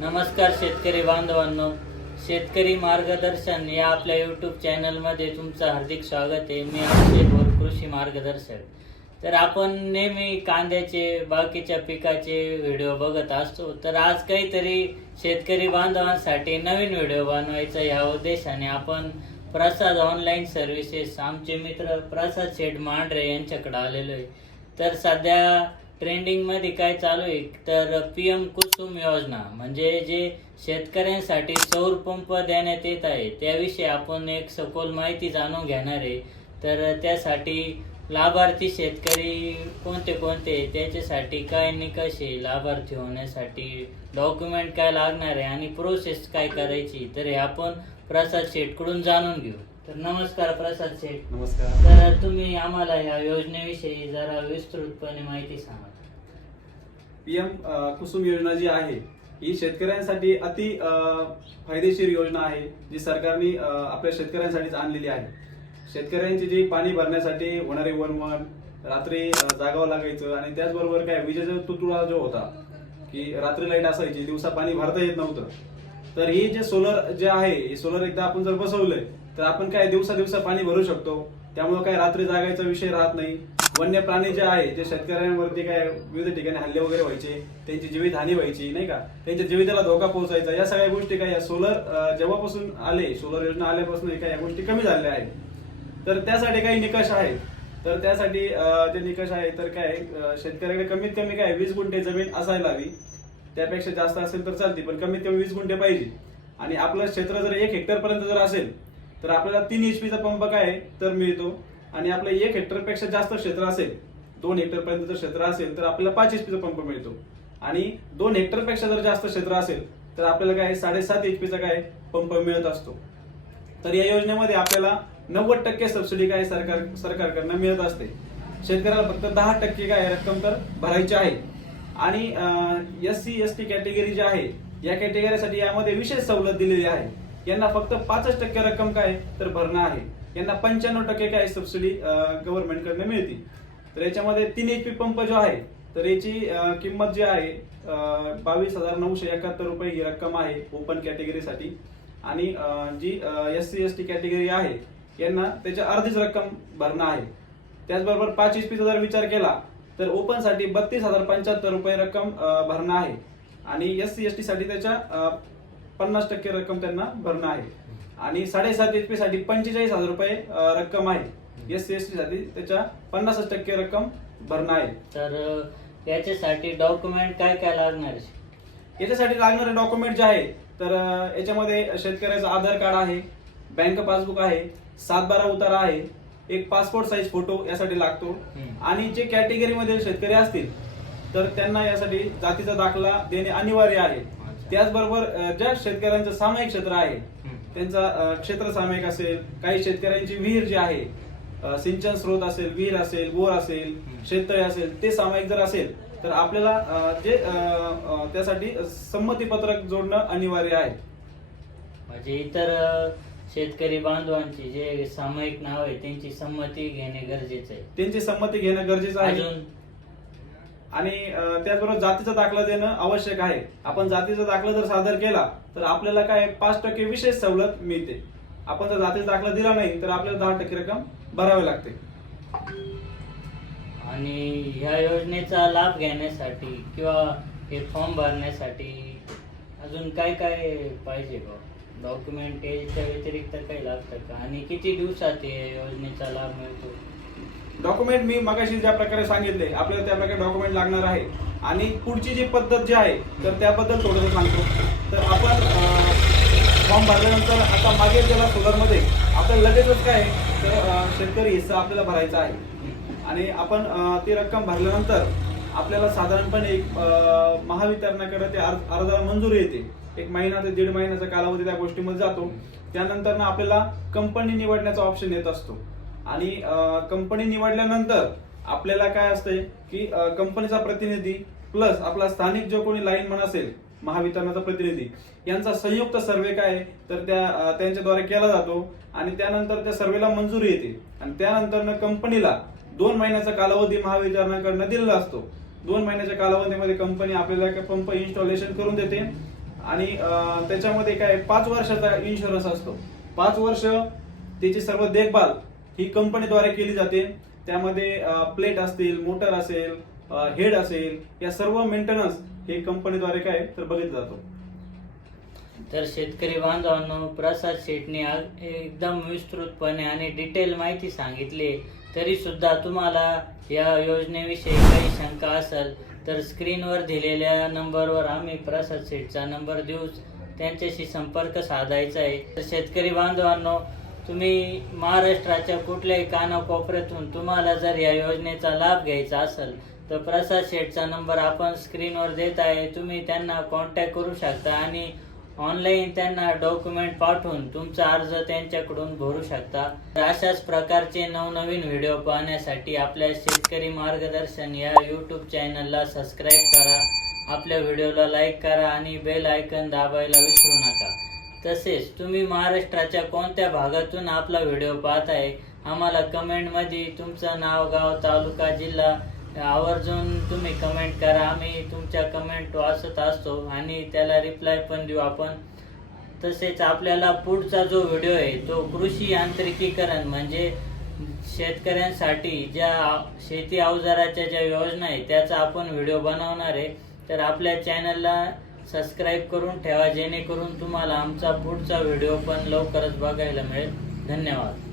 नमस्कार शेतकरी बांधवांनो, शेतकरी मार्गदर्शन या आपल्या यूट्यूब चॅनलमध्ये तुमचं हार्दिक स्वागत आहे. मी अक्षय भोर, कृषी मार्गदर्शक. तर आपण नेहमी कांद्याचे बाकीच्या पिकाचे व्हिडिओ बघत असतो. तर आज काहीतरी शेतकरी बांधवांसाठी नवीन व्हिडिओ बनवायचा या उद्देशाने आपण प्रसाद ऑनलाईन सर्व्हिसेस आमचे मित्र प्रसाद शेठ मांढरे यांच्याकडे आलेलो आहे. तर सध्या ट्रेंडिंगमध्ये काय चालू आहे तर PM कुसुम योजना म्हणजे जे शेतकऱ्यांसाठी सौर पंप देण्यात येत आहे त्याविषयी आपण एक सखोल माहिती जाणून घेणार आहे. तर त्यासाठी लाभार्थी शेतकरी कोणते कोणते त्याच्यासाठी काय निकष आहे, लाभार्थी होण्यासाठी डॉक्युमेंट काय लागणार आहे आणि प्रोसेस काय करायची, तर हे आपण प्रसाद शेठकडून जाणून घेऊ. तर नमस्कार प्रसाद शेठ. नमस्कार. तर तुम्ही आम्हाला या योजनेविषयी जरा विस्तृतपणे माहिती सांगा. PM कुसुम योजना जी आहे ही शेतकऱ्यांसाठी अति फायदेशीर योजना आहे, जी सरकारने आपल्या शेतकऱ्यांसाठीच आणलेली आहे. शेतकऱ्यांची जी पाणी भरण्यासाठी होणारे वणवण, रात्री जागावं लागायचं आणि त्याचबरोबर काय विजेचा तुटवडा जो होता की रात्री लाईट असायची, दिवसा पाणी भरता येत नव्हतं. तर ही जे सोलर जे आहे, हे सोलर एकदा आपण जर बसवलंय तर आपण काय दिवसा पाणी भरू शकतो. त्यामुळे काय रात्री जागायचा विषय राहत नाही. वन्य प्राणी जे आहे, जे शेतकऱ्यांवरती काय विविध ठिकाणी हल्ले वगैरे व्हायचे, त्यांची जीवितहानी व्हायची नाही का, त्यांच्या जीविताला धोका पोहोचायचा, या सगळ्या गोष्टी काय या सोलर जेव्हापासून आले, सोलर योजना आल्यापासून काय या गोष्टी कमी झालेल्या आहेत. तर त्यासाठी काही निकष आहेत. तर त्यासाठी जे निकष आहे तर काय शेतकऱ्याकडे कमीत कमी काय 20 गुंठे जमीन असायला हवी. त्यापेक्षा जास्त असेल तर चालते, पण कमीत कमी 20 गुंठे पाहिजे. आणि आपलं क्षेत्र जर 1 हेक्टर पर्यंत जर असेल तर आपल्याला 3 HP चा पंप काय तर मिळतो. आणि आपलं 1 हेक्टर पेक्षा जास्त क्षेत्र असेल, 2 हेक्टर पर्यंत जर क्षेत्र असेल तर आपल्याला 5 HP चा पंप मिळतो. आणि 2 हेक्टर पेक्षा जर जास्त क्षेत्र असेल तर आपल्याला काय 7.5 HP चा काय पंप मिळत असतो. तर या योजनेमध्ये आपल्याला 90% सबसिडी काय सरकारकडनं मिळत असते. शेतकऱ्याला फक्त 10% काय रक्कम तर भरायची आहे. आणि SC ST कॅटेगरी जी आहे या कॅटेगरीसाठी यामध्ये विशेष सवलत दिलेली आहे. यांना फक्त 5% रक्कम काय तर भरणं आहे. यांना 95% काय सबसिडी गव्हर्नमेंट कडनं मिळते. तर याच्यामध्ये 3 HP पंप जो आहे तर याची किंमत जी आहे 22,971 रुपये ही रक्कम आहे ओपन कॅटेगरीसाठी. आणि जी SC ST कॅटेगरी आहे यांना त्याच्या अर्धीच रक्कम भरणं आहे. त्याचबरोबर 5 HP चा जर विचार केला तर ओपन साठी 32,075 रुपये रक्कम भरणं आहे. आणि SC ST साठी त्याच्या 50% रक्कम त्यांना भरणं आहे. आणि 7.5 HP साठी 45,000 रुपये रक्कम आहे. SC ST साठी त्याच्या 50% रक्कम भरणं आहे. तर याच्यासाठी डॉक्युमेंट काय काय लागणार आहे? याच्यासाठी लागणारे डॉक्युमेंट जे आहे तर याच्यामध्ये शेतकऱ्याचं आधार कार्ड आहे, बँक पासबुक आहे, 7/12 उतारा आहे, एक पासपोर्ट साईज फोटो यासाठी लागतो. आणि जे कॅटेगरी मधील शेतकरी असतील तर त्यांना यासाठी जातीचा दाखला देणे अनिवार्य आहे. त्याचबरोबर ज्या शेतकऱ्यांचं सामायिक क्षेत्र आहे त्यांचा क्षेत्र सामायिक असेल, काही शेतकऱ्यांची विहीर जी आहे, सिंचन स्रोत असेल, विहीर असेल, बोर असेल, शेततळे असेल, ते सामायिक जर असेल तर आपल्याला जे त्यासाठी संमती पत्रक जोडणं अनिवार्य आहे. म्हणजे इतर शेतकरी बांधवांची जे सामायिक नाव आहे त्यांची संमती घेणे गरजेचं आहे. त्यांची संमती घेणं गरजेचं आहे. आणि त्याचबरोबर जातीचा दाखला देणं आवश्यक आहे. आपण जातीचा दाखला जर सादर केला तर आपल्याला काय 5% विशेष सवलत मिळते. आपण जर जातीचा दाखला दिला नाही तर आपल्याला 10% रक्कम भरावी लागते. आणि ह्या योजनेचा लाभ घेण्यासाठी किंवा हे फॉर्म भरण्यासाठी अजून काय काय पाहिजे बा? डॉक्युमेंट याच्या व्यतिरिक्त काही लागतं का? आणि किती दिवसात हे योजनेचा लाभ मिळतो? डॉक्युमेंट मी मगाशी ज्या प्रकारे सांगितले आपल्याला त्या प्रकारे डॉक्युमेंट लागणार आहे. आणि पुढची जी पद्धत जी आहे तर त्याबद्दल थोडंसं सांगतो. तर आपण फॉर्म भरल्यानंतर आता मागे त्याला सोलरमध्ये आपल्याला लगेचच काय तर शेतकरी हिस्सा आपल्याला भरायचा आहे. आणि आपण ती रक्कम भरल्यानंतर आपल्याला साधारणपणे एक महावितरणाकडे ते अर्जाला मंजुरी येते. 1 महिना ते 1.5 महिन्याचा कालावधी त्या गोष्टीमध्ये जातो. त्यानंतर ना आपल्याला कंपनी निवडण्याचा ऑप्शन येत असतो. आणि कंपनी निवडल्यानंतर आपल्याला काय असते की कंपनीचा प्रतिनिधी प्लस आपला स्थानिक जो कोणी लाईनमन असेल, महावितरणाचा प्रतिनिधी, यांचा संयुक्त सर्वे काय तर त्यांच्याद्वारे केला जातो. आणि त्यानंतर त्या सर्वेला मंजुरी येते. आणि त्यानंतर कंपनीला 2 महिन्याचा कालावधी महावितरणाकडनं दिलेला असतो. 2 महिन्याच्या कालावधीमध्ये कंपनी आपल्याला पंप इन्स्टॉलेशन करून देते. आणि त्याच्यामध्ये काय 5 वर्षाचा इन्शुरन्स असतो. 5 वर्ष त्याची सर्व देखभाल ही कंपनीद्वारे केली जाते. त्यामध्ये प्लेट असतील, मोटर असेल, हेड असेल, या सर्व मेंटेनन्स हे कंपनीद्वारे काय तर बघितलं जातो. तर शेतकरी बांधवांनो, प्रसाद शेटने एकदम विस्तृतपणे आणि डिटेल माहिती सांगितली. तरी सुद्धा तुम्हाला या योजनेविषयी काही शंका असेल तर स्क्रीनवर दिलेल्या नंबरवर आम्ही प्रसाद शेटचा नंबर देऊच, त्यांच्याशी संपर्क साधायचा आहे. तर शेतकरी बांधवांनो, तुम्ही महाराष्ट्राच्या कुठल्याही कानाकोपऱ्यातून तुम्हाला जर या योजनेचा लाभ घ्यायचा असेल तर प्रसाद शेटचा नंबर आपण स्क्रीनवर देत आहे. तुम्ही त्यांना कॉन्टॅक्ट करू शकता आणि ऑनलाईन त्यांना डॉक्युमेंट पाठवून तुमचा अर्ज त्यांच्याकडून भरू शकता. अशाच प्रकारचे नवनवीन व्हिडिओ पाहण्यासाठी आपल्या शेतकरी मार्गदर्शन या यूट्यूब चॅनलला सबस्क्राईब करा, आपल्या व्हिडिओला लाईक करा आणि बेल आयकॉन दाबायला विसरू नका. तसेच तुम्ही महाराष्ट्राच्या कोणत्या भागातून आपला व्हिडिओ पाहताय आम्हाला कमेंटमध्ये तुमचं नाव, गाव, तालुका, जिल्हा आवर्जून तुम्ही कमेंट करा. आम्ही तुमच्या कमेंट वाचत असतो आणि त्याला रिप्लाय पण देऊ आपण. तसेच आपल्याला पुढचा जो व्हिडिओ आहे तो कृषी यांत्रिकीकरण म्हणजे शेतकऱ्यांसाठी ज्या शेती अवजाराच्या ज्या योजना आहे त्याचा आपण व्हिडिओ बनवणार आहे. तर आपल्या चॅनलला सबस्क्राईब करून ठेवा जेणेकरून तुम्हाला आमचा पुढचा व्हिडिओ पण लवकरच बघायला मिळेल. धन्यवाद.